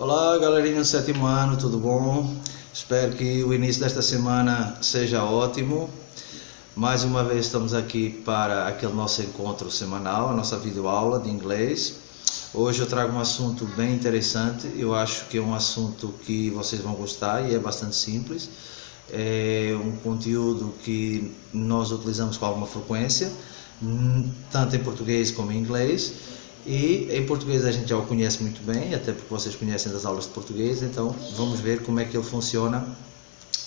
Olá galerinha do sétimo ano, tudo bom? Espero que o início desta semana seja ótimo. Mais uma vez estamos aqui para aquele nosso encontro semanal, a nossa videoaula de inglês. Hoje eu trago um assunto bem interessante, eu acho que é um assunto que vocês vão gostar e é bastante simples. É um conteúdo que nós utilizamos com alguma frequência, tanto em português como em inglês. E em português a gente já o conhece muito bem, até porque vocês conhecem das aulas de português, então vamos ver como é que ele funciona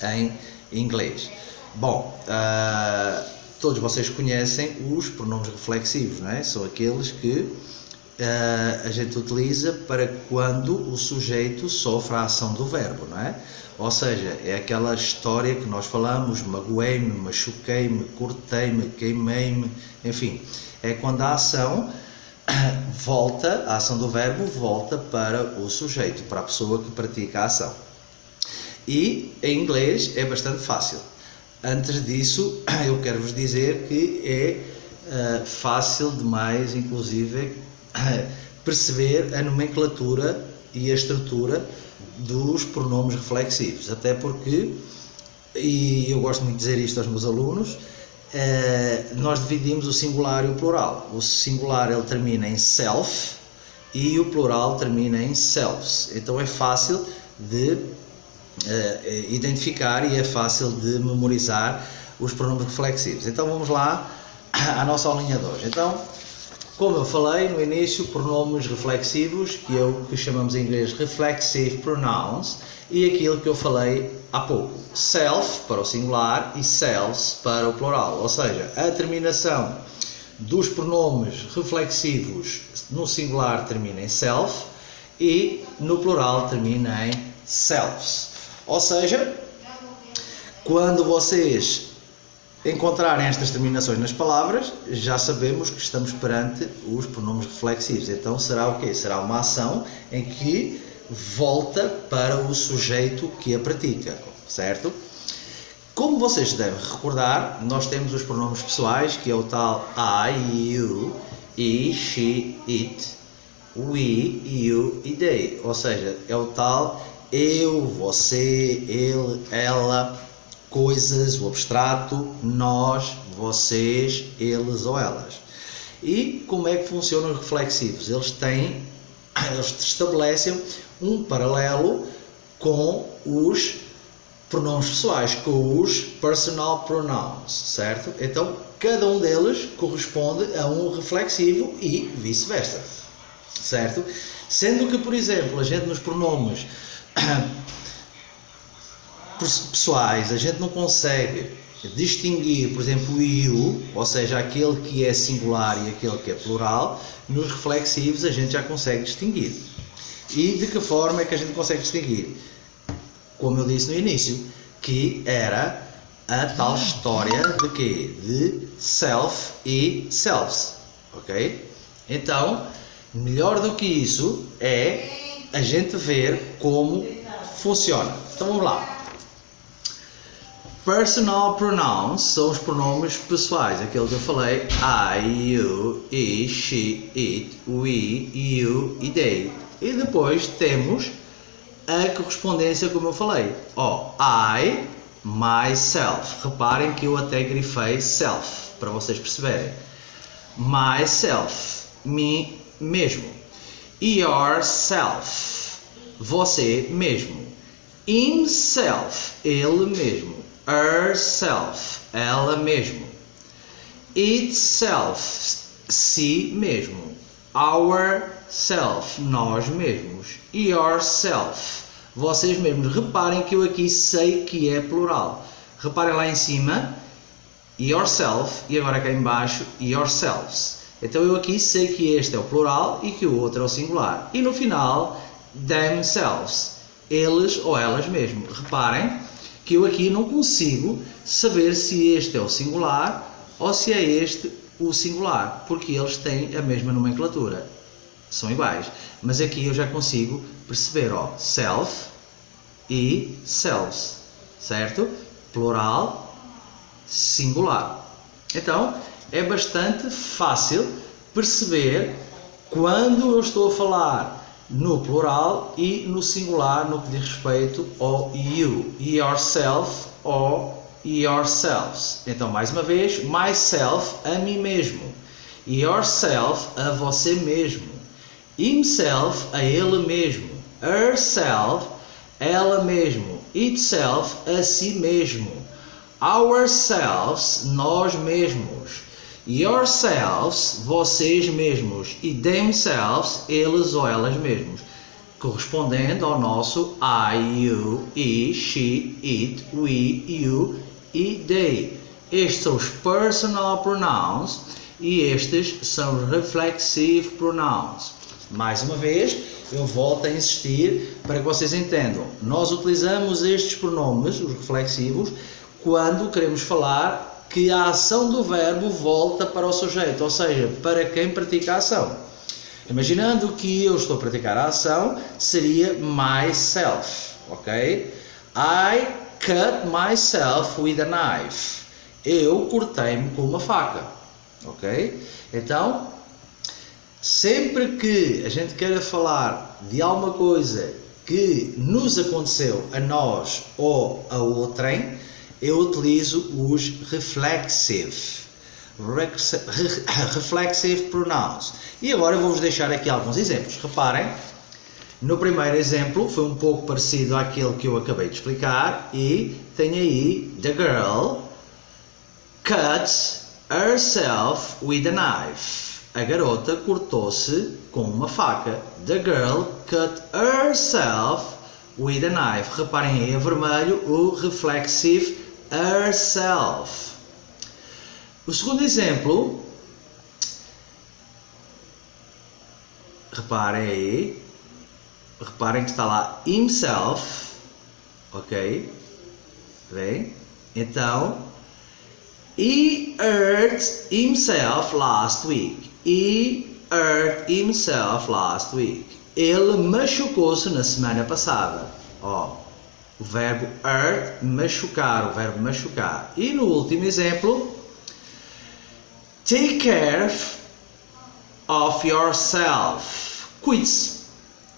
em inglês. Bom, todos vocês conhecem os pronomes reflexivos, não é? São aqueles que a gente utiliza para quando o sujeito sofre a ação do verbo, não é? Ou seja, é aquela história que nós falamos, magoei-me, machuquei-me, cortei-me, queimei-me, enfim, é quando a ação volta, a ação do verbo volta para o sujeito, para a pessoa que pratica a ação. E em inglês é bastante fácil. Antes disso, eu quero vos dizer que é fácil demais, inclusive, perceber a nomenclatura e a estrutura dos pronomes reflexivos. Até porque, e eu gosto muito de dizer isto aos meus alunos, nós dividimos o singular e o plural. O singular ele termina em self e o plural termina em selves. Então é fácil de identificar e é fácil de memorizar os pronomes reflexivos. Então vamos lá à nossa aulinha de hoje. Então, como eu falei no início, pronomes reflexivos, que chamamos em inglês reflexive pronouns, e aquilo que eu falei há pouco, self para o singular e selves para o plural, ou seja, a terminação dos pronomes reflexivos no singular termina em self e no plural termina em selves. Ou seja, quando vocês encontrarem estas terminações nas palavras, já sabemos que estamos perante os pronomes reflexivos. Então será o quê? Será uma ação em que volta para o sujeito que a pratica, certo? Como vocês devem recordar, nós temos os pronomes pessoais, que é o tal I, you, he, she, it, we, you e they. Ou seja, é o tal eu, você, ele, ela, coisas, o abstrato, nós, vocês, eles ou elas. E como é que funcionam os reflexivos? Eles estabelecem um paralelo com os pronomes pessoais, com os personal pronouns, certo? Então, cada um deles corresponde a um reflexivo e vice-versa, certo? Sendo que, por exemplo, a gente nos pronomes pessoais, a gente não consegue distinguir, por exemplo, o you, ou seja, aquele que é singular e aquele que é plural. Nos reflexivos a gente já consegue distinguir. E de que forma é que a gente consegue distinguir? Como eu disse no início, que era a tal história de quê? De self e selves, ok? Então, melhor do que isso é a gente ver como funciona. Então vamos lá. Personal pronouns são os pronomes pessoais, aqueles que eu falei, I, you, he, she, it, we, you e they. E depois temos a correspondência, como eu falei, I, myself. Reparem que eu até grifei self, para vocês perceberem. Myself, mim mesmo. Yourself, você mesmo. Himself, ele mesmo. Herself, ela mesmo. Itself, si mesmo. Ourself, nós mesmos. Yourself, vocês mesmos. Reparem que eu aqui sei que é plural. Reparem lá em cima, yourself, e agora cá em baixo, yourselves. Então eu aqui sei que este é o plural e que o outro é o singular. E no final, themselves, eles ou elas mesmo. Reparem que eu aqui não consigo saber se este é o singular ou se é este o singular, porque eles têm a mesma nomenclatura, são iguais. Mas aqui eu já consigo perceber, self e selves, certo? Plural, singular. Então, é bastante fácil perceber quando eu estou a falar no plural e no singular no que diz respeito ao you, yourself ou yourselves. Então, mais uma vez, myself, a mim mesmo, yourself, a você mesmo, himself, a ele mesmo, herself, ela mesmo, itself, a si mesmo, ourselves, nós mesmos, yourselves, vocês mesmos, e themselves, eles ou elas mesmos, correspondendo ao nosso I, you, he, she, it, we, you e they. Estes são os personal pronouns e estes são os reflexive pronouns. Mais uma vez, eu volto a insistir para que vocês entendam. Nós utilizamos estes pronomes, os reflexivos, quando queremos falar que a ação do verbo volta para o sujeito, ou seja, para quem pratica a ação. Imaginando que eu estou a praticar a ação, seria myself, ok? I cut myself with a knife. Eu cortei-me com uma faca, ok? Então, sempre que a gente queira falar de alguma coisa que nos aconteceu a nós ou a outrem, eu utilizo os reflexive pronouns. E agora eu vou-vos deixar aqui alguns exemplos. Reparem, no primeiro exemplo foi um pouco parecido àquele que eu acabei de explicar e tem aí the girl cut herself with a knife. A garota cortou-se com uma faca. The girl cut herself with a knife. Reparem aí, a vermelho, o reflexive herself. O segundo exemplo, reparem que está lá himself, ok? Bem, então, he hurt himself last week. He hurt himself last week. Ele machucou-se na semana passada. Ó, o verbo hurt, machucar, o verbo machucar. E no último exemplo, take care of yourself. Cuide-se.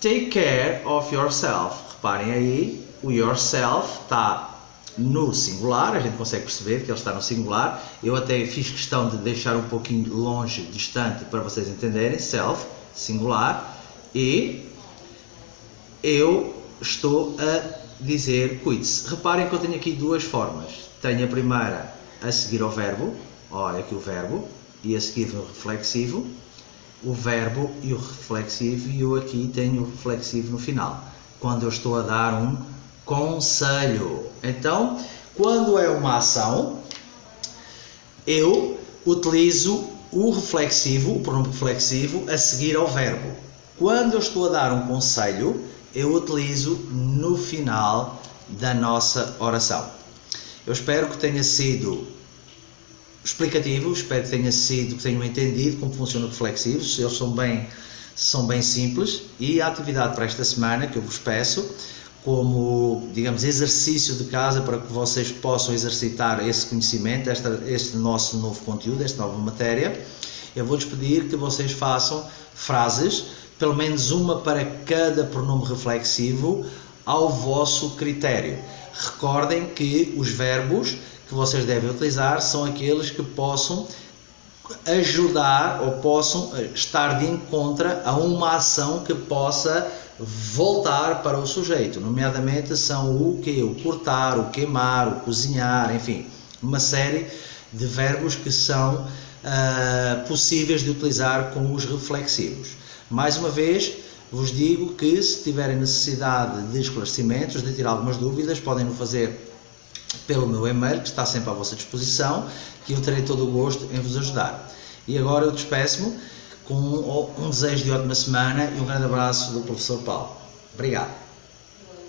Take care of yourself. Reparem aí, o yourself está no singular, a gente consegue perceber que ele está no singular. Eu até fiz questão de deixar um pouquinho longe, distante, para vocês entenderem. Self, singular. E eu estou a dizer cuide-se. Reparem que eu tenho aqui duas formas. Tenho a primeira a seguir ao verbo. Olha aqui o verbo. E a seguir o reflexivo. O verbo e o reflexivo. E eu aqui tenho o reflexivo no final. Quando eu estou a dar um conselho. Então, quando é uma ação, eu utilizo o reflexivo, o pronome reflexivo, a seguir ao verbo. Quando eu estou a dar um conselho, eu utilizo no final da nossa oração. Eu espero que tenha sido explicativo, espero que tenham entendido como funcionam os reflexivos. Eles são bem simples e a atividade para esta semana que eu vos peço, como, digamos, exercício de casa para que vocês possam exercitar esse conhecimento, este nosso novo conteúdo, esta nova matéria, eu vou-lhes pedir que vocês façam frases, pelo menos uma para cada pronome reflexivo, ao vosso critério. Recordem que os verbos que vocês devem utilizar são aqueles que possam ajudar ou possam estar de encontro a uma ação que possa voltar para o sujeito, nomeadamente são o cortar, o queimar, o cozinhar, enfim, uma série de verbos que são possíveis de utilizar com os reflexivos. Mais uma vez, vos digo que se tiverem necessidade de esclarecimentos, de tirar algumas dúvidas, podem o fazer pelo meu e-mail, que está sempre à vossa disposição, que eu terei todo o gosto em vos ajudar. E agora eu despeço-me com um desejo de ótima semana e um grande abraço do professor Paulo. Obrigado.